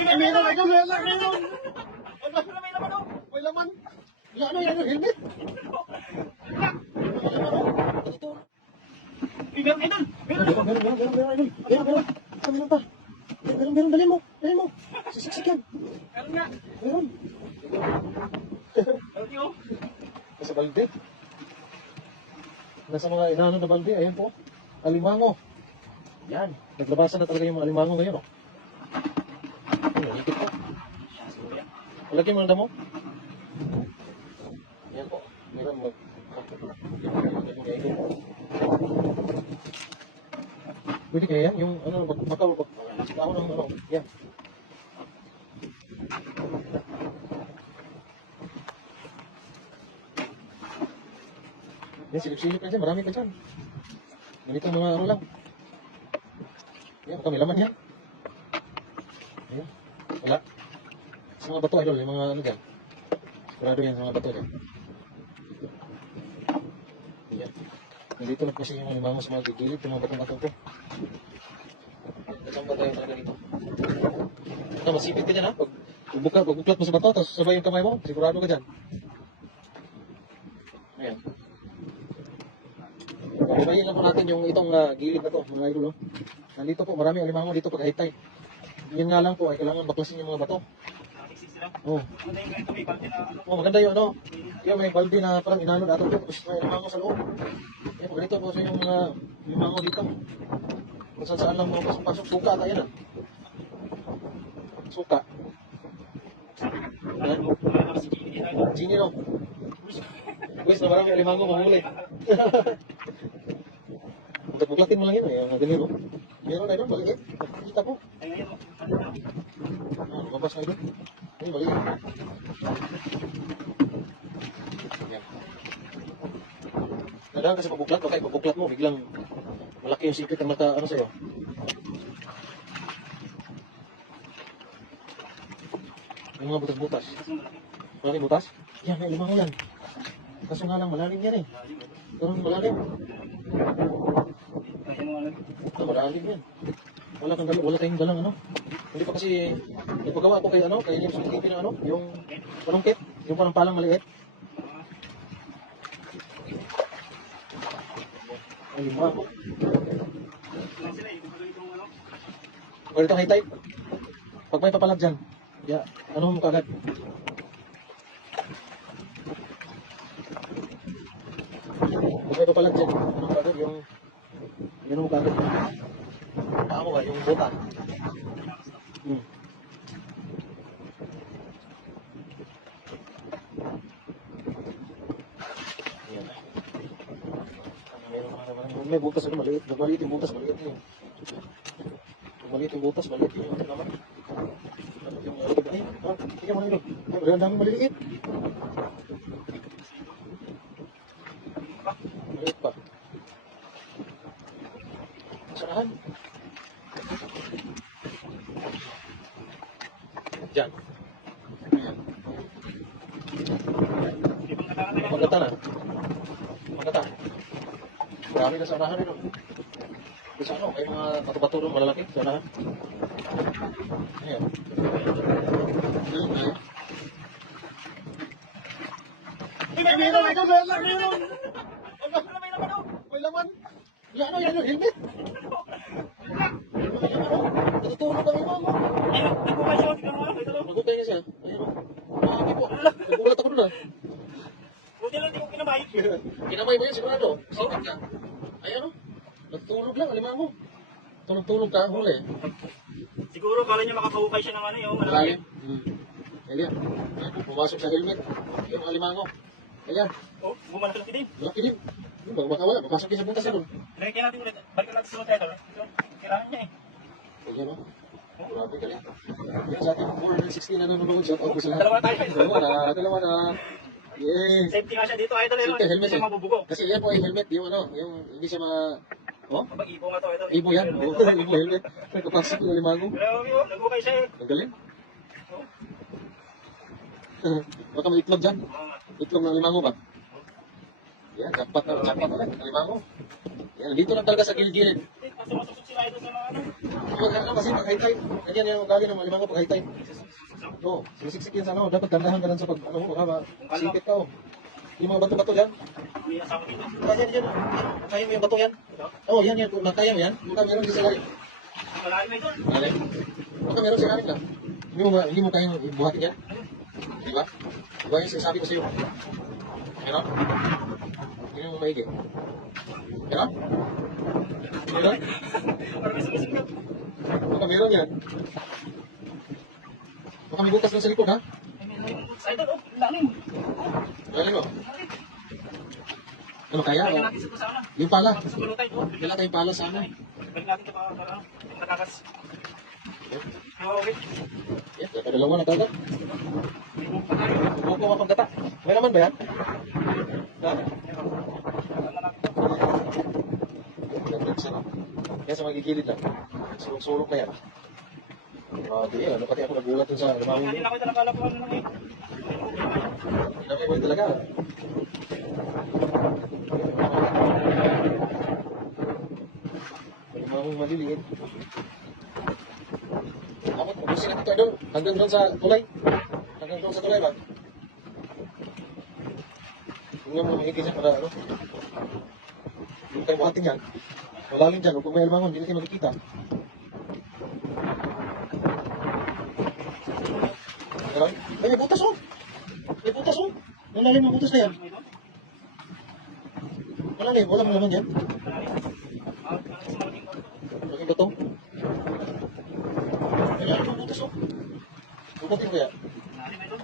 Meron, idol, meron. May laman. Ano yan, helmet? Meron, idol. Meron pa. Meron, dali mo. Siksik yan. Meron nga. Meron. Meron yun. Nasa balde. Nasa mga inaano na balde, ayan po. Alimango. Yan. Naglabasan na talaga yung mga alimango ngayon, oh. Ikit po. Malagyan mo na damo. Yan po. Meron mag... Pwede kaya yan? Yung ano, makaw, ako ng ano, yan. Yan, silip-silip na dyan, marami pa dyan. Ganito mga ano lang. Yan, baka may laman yan. Ayan, wala. Sa mga bato, idol, yung mga ano dyan. Sigurado yan sa mga bato dyan. Ayan. Nandito na kasi yung alimango sa mga gigilid, yung mga batong-batong ko. Kasang ba tayo talaga dito? Ito, masipit ka dyan ha. Pagbuklat mo sa bato, tapos sabay yung kamay mo, sigurado ka dyan. Ayan. Pabayin lang po natin yung itong gilid na to, mga idol. No? Nandito po, maraming alimango dito pag high tide. Yun nga lang po, ay kailangan baklasin yung mga bato. Oh. Maganda yung ano. Yung may balde na parang inano na ito. Tapos may alimango sa loob. Yan, ganito po sa yung mga alimango dito. Kung saan lang mga pasok-pasok. Suka tayo na. Suka. Gini no. Guys, na maraming alimango mahuli. Buklatin mo lang yun. Yung ganito. Meron na yun, maliit. Kita po. Lumabas na yun. Ini maliit. Yan. Nadaan kasi pabuklat. Okay, pabuklat mo. Biglang malaki yung sikit ng mata. Ano sa'yo? Yung mga butas-butas. Malaking butas? Yan, may limango yan. Kaso nga lang, malalim yan eh. Pero malalim. Malalim yan. Wala kang dala, wala tayong dalang ano. Hindi pa kasi nagpagawa ako kay ano, kay yung sulit na ano, yung panungkit, yung parang palang maliit. Ay, lima ako. Pwede itong high tide. Pag may papalag dyan, yeah, ano mo kagad? Pag may papalag dyan, ano mo kagad? Yung ano mo kagad? Paa mo ba? Yung bota. Ayan. May butas ano, maliit. Maliit yung butas, maliit yun. Maliit yung butas, maliit yung ano naman. Yung maliit. Ay, tingnan mo na yun. Ay, ang daming maliliit. Maliit pa. Saan? Diyan. Magata na. Magata. Marami na sa unahan rin. Sa ano, may mga bato-bato rin malalaki sa unahan. Ayan. Meron. May laman. Ano yan, helmet? Natutulog ang iba mo. Nagutay na siya. Ayun o. Hindi po. Nagulat ako doon ah. Buti lang, di ko kinamay. Kinamay mo yan sigurado. Sipit ka. Ayun o. Natutulog lang, alimang mo. Tulog-tulog ka, huli. Siguro, kala niya makakahukay siya ng ano yun. Malalim. Ayan. Pumasok sa helmet. Yung alimango. Ayan. Oh, bumalaki lang din. Malaki din. Baka wala. Papasok din sa butas na doon. Lagyan natin ulit. Balikan natin sa hotel. Ito, kailangan niya eh. Ayan o. Grabe ka lang. Yan sa ating 416 na nanonood. Shout out ko sa lahat. Dalawa na. Yes. Safety nga siya dito. Idol, Safety helmet hindi siya mabubugo. Kasi yan po ay helmet. Yung ano, yung hindi siya Oh? Pag-ibo nga to. Ito. Ibo yan. Ibo helmet. Kapasok ng limango. Grabe yun. Nagukay siya eh. Ang galing. Baka may itlog dyan. Itlog ng limango ba? Yan, jackpot ulit. Alimango. Yan, dito lang talaga sa gilid-gilid. Kasi masusok sila ito sa mga ano. Ano kasi pag high tide, ganyan yung ugali ng alimango pag high tide. Oo, sinisiksik yan sa ano, dapat dandahan ka lang sa pag, ano, baka masipit ka, oh. Yung mga bato-bato yan. May asawa dito. Yan. Kaya mo yung bato yan. Oo, yan. Kung kaya mo yan, baka meron din sa lalim. Malalim na ito. Lalim? Baka meron sa lalim lang. Hindi mo kayang buhatin yan. Di ba? Di ba yung sinasabi ko sa iyo? Meron? Hindi mo maigi. Meron? Meron? Parang may sumusunod. Baka meron yan. Baka may butas lang sa likod, ha? May sa ito, oh. Lalim. Lalim mo. Ano kaya? Kaya O, natin sa sana. yung pala. Sa balutay, oh. Wala tayong pala sa ano. Balik natin ito para nakakas. Okay. Yan, dalawa na kagad. May buong pa tayo. Buko ka pang gata. May naman ba yan? Ha? Kaya sa magigilid lang. Sulok-sulok na yan. Grabe yan. Ano pati ako nagulat dun sa limawin. Hindi na ako ito nakala po ano lang eh. Lamay talaga. Limawin maliliit. Ako, ubusin natin ito doon. Hanggang doon sa tulay. Hanggang doon sa tulay ba? Tingnan mo mahigit siya para ano. Yung tayo buhatin yan. Malalim dyan. Kung may alimangon, hindi natin makikita. Ay, may butas oh. May butas oh. Ang lalim ng butas na yan. Malalim, wala mo naman yan. Malaking ba ito? Ang lalim ng butas oh. Bukatin ko yan. Lalim na ito.